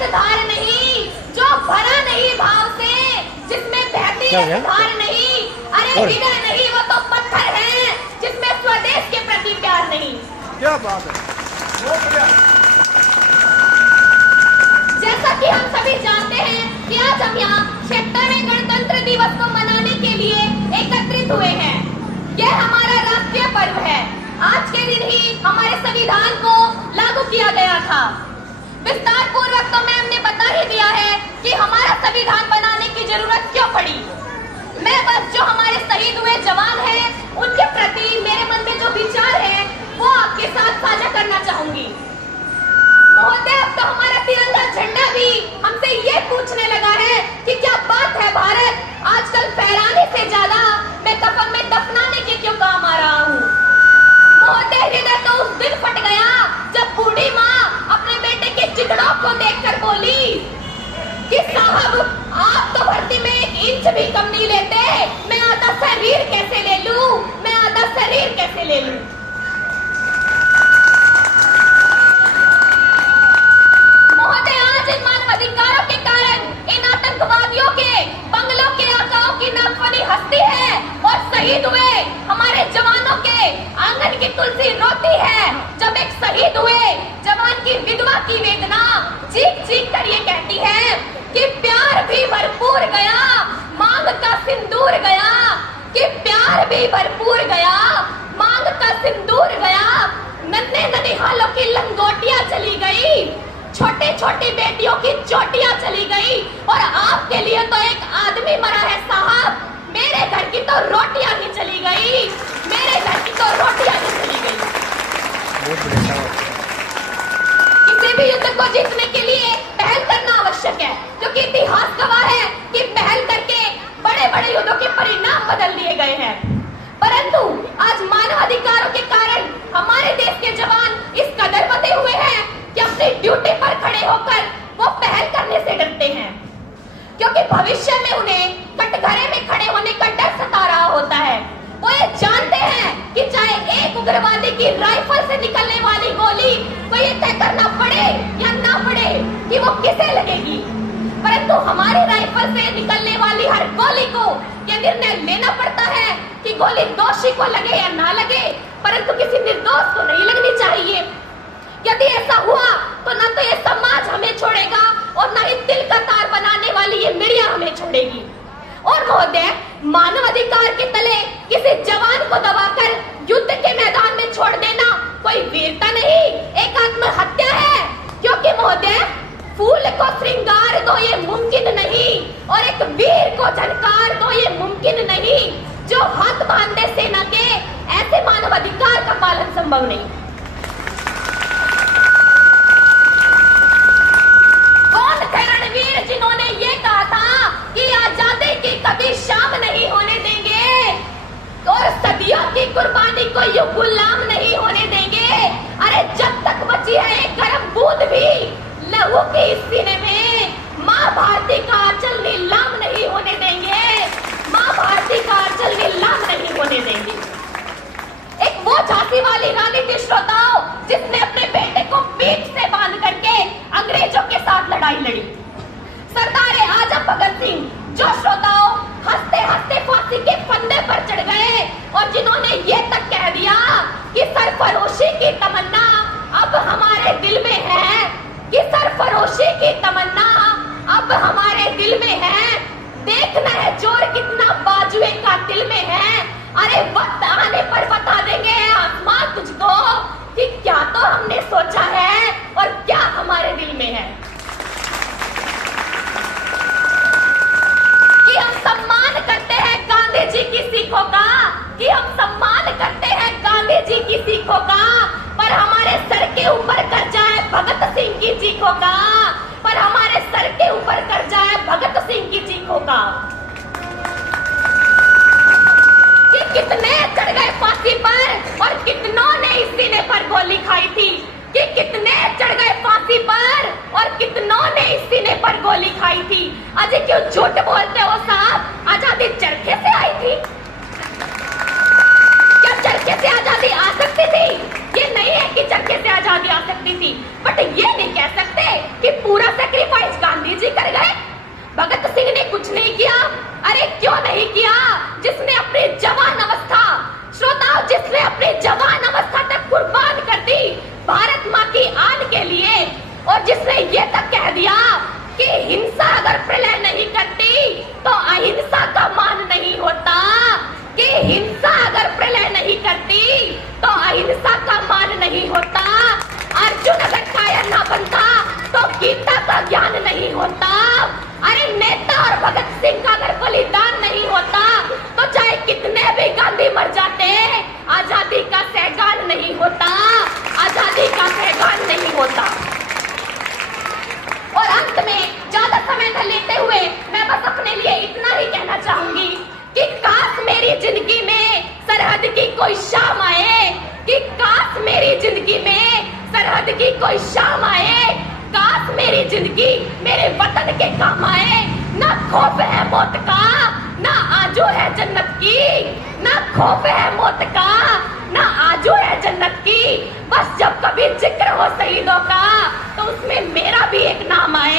अनगिनत धार नहीं, जो भरा नहीं भाव से, जिसमें बहती है धार नहीं, अरे हृदय नहीं वो तो पत्थर है, जिसमें स्वदेश के प्रति प्यार नहीं। क्या बात है, बहुत बढ़िया। जैसा कि हम सभी जानते हैं कि आज हम यहाँ 76वें गणतंत्र दिवस को मनाने के लिए एकत्रित हुए हैं। यह हमारा राष्ट्रीय पर्व है। आज के दिन ही हमारे संविधान को लागू किया गया था। विस्तार पूर्वक तो मैम ने बता ही दिया है कि हमारा संविधान बनाने की जरूरत क्यों पड़ी। मैं बस जो हमारे शहीद हुए जवान हैं उनके प्रति मेरे मन में जो विचार है वो आपके साथ साझा करना चाहूंगी। महोदय, अब तो हमारा तिरंगा झंडा भी हमसे ये पूछने लगा है कि क्या बात है भारत, आजकल फहराने से ज्यादा मैं कफन में दफनाने के क्यों काम आ रहा हूँ। महोदय, हृदय तो उस दिन फट गया जब बूढ़ी माँ अपने बेटे के चितड़ों को देखकर बोली कि साहब आप तो भर्ती में 1 इंच भी कम नहीं लेते, मैं आधा शरीर कैसे ले लूं, मैं आधा शरीर कैसे ले लूं। महोदय, आज इन मानव अधिकारों के कारण इन आतंकवादियों के बंगलों के आकाओं की नागफनी हस्ती है और शहीद हुए हमारे जवानों के आंगन की तुलसी रोती है। जब एक शहीद हुए जवान की विधवा की वेदना चीख चीख कर ये कहती है कि प्यार भी भरपूर गया, मांग का सिंदूर गया, कि प्यार भी भरपूर गया, मांग का सिंदूर गया, नन्हे ननिहालों की लंगोटियां चली गई, छोटे छोटी बेटियों की चोटियां चली गई और आपके लिए तो एक आदमी मरा है साहब। मेरे घर की तो रोटियां ही चली गई, मेरे घर की तो रोटियां ही चली गई। किसी भी युद्ध को जीतने के लिए पहल करना आवश्यक है, क्योंकि इतिहास गवाह है कि पहल करके बड़े बड़े युद्धों के परिणाम बदल दिए गए हैं। परंतु आज मानव अधिकारों के कारण हमारे देश के जवान इस कदर बंधे हुए हैं कि अपनी ड्यूटी पर खड़े होकर वो पहल करने से डरते हैं, क्योंकि भविष्य में उन्हें कटघरे में खड़े होने का डर सता रहा होता है। वो ये जानते हैं कि चाहे एक उग्रवादी की राइफल से निकलने वाली गोली को ये तय करना पड़े या ना पड़े कि वो किसे लगेगी, परंतु हमारी राइफल से निकलने वाली हर गोली को ये निर्णय लेना पड़ता है कि गोली दोषी को लगे या ना लगे, परंतु किसी निर्दोष को नहीं लगनी चाहिए। यदि ऐसा हुआ तो ना तो ये समाज हमें छोड़ेगा और ना ही दिल का तार बनाने वाली ये मीडिया हमें छोड़ेगी। और महोदय, मानव अधिकार के तले किसी जवान को दबाकर युद्ध के मैदान में छोड़ देना कोई वीरता नहीं, एक आत्महत्या है। क्योंकि महोदय, फूल को श्रृंगार दो ये मुमकिन नहीं और एक वीर को झनकार दो ये मुमकिन नहीं। जो हाथ बांधे सेना के, ऐसे मानव अधिकार का पालन संभव नहीं। कौन थे रणवीर जिन्होंने ये कहा था कि आजादी की कभी शाम नहीं होने देंगे और सदियों की कुर्बानी को यूं गुलाम नहीं होने देंगे। अरे जब तक बची है एक गर्म बूंद भी लहू की इस सीने में, माँ भारती का आंचल नीलाम नहीं होने देंगे, माँ भारती का आंचल नीलाम नहीं होने देंगे। एक वो झांसी वाली रानी थी श्रोताओं, जिसने अपने बेटे को पीठ से बांध करके अंग्रेजों के साथ लड़ाई लड़ी। सरदार आजम भगत सिंह, जो श्रोताओं हंसते हंसते फांसी के फंदे पर चढ़ गए और जिन्होंने ये तक कह दिया कि सरफरोशी की तमन्ना अब हमारे दिल में है, कि सरफरोशी की तमन्ना अब हमारे दिल में है। देखना है जोर कितना बाजुए का दिल में है। अरे वक्त आने पर बता देंगे आसमान तुझको कि क्या तो हमने सोचा है और क्या हमारे दिल में है। कि हम सम्मान करते हैं गांधी जी की सीखों का, कि हम सम्मान करते हैं गांधी जी की सीखों का, पर हमारे सर के ऊपर कर्जा है भगत सिंह की चीखों का, पर हमारे सर के ऊपर कर्जा है भगत सिंह की चीखों का। कि कितने चढ़ गए फांसी पर और कितनों ने इस सीने पर गोली खाई थी, कि कितने चढ़ गए फांसी पर और कितनों ने इस सीने पर गोली खाई थी। अजय क्यों झूठ बोलते हो साहब, आजादी चरखे से आई थी? क्या चरखे से आजादी आ सकती थी? ये नहीं नहीं है कि चरखे से आजादी आ सकती थी, बट ये नहीं कह सकते कि पूरा सैक्रिफाइस गांधी जी कर गए। भगत सिंह ने कुछ नहीं किया। अरे क्यों नहीं किया? जिसने अपनी जवान अवस्था, श्रोताओ, जिसने अपनी जवान अवस्था तक कुर्बान कर दी भारत माँ की आन के लिए, और जिसने ये तक कह दिया कि हिंसा अगर प्रलय नहीं करती तो अहिंसा का मान नहीं होता, कि हिंसा अगर प्रलय नहीं करती तो अहिंसा का मान नहीं होता। अर्जुन अगर कायर ना बनता तो गीता का ज्ञान नहीं होता। अरे नेता और भगत सिंह का अगर बलिदान नहीं होता तो चाहे कितने भी गांधी मर जाते, आजादी का सहगान नहीं होता, आजादी का सहगान नहीं होता। और अंत में ज्यादा समय न लेते हुए मैं बस अपने लिए इतना ही कहना चाहूंगी कि काश मेरी जिंदगी में सरहद की कोई शाम आए, कि काश मेरी जिंदगी में सरहद की कोई शाम आए, काश मेरी जिंदगी मेरे वतन के काम आए। ना खौफ है मौत का, ना आजू है जन्नत की, ना खौफ है मौत का, ना आजू है जन्नत की। बस जब कभी जिक्र हो शहीदों का तो उसमें मेरा भी एक नाम आए।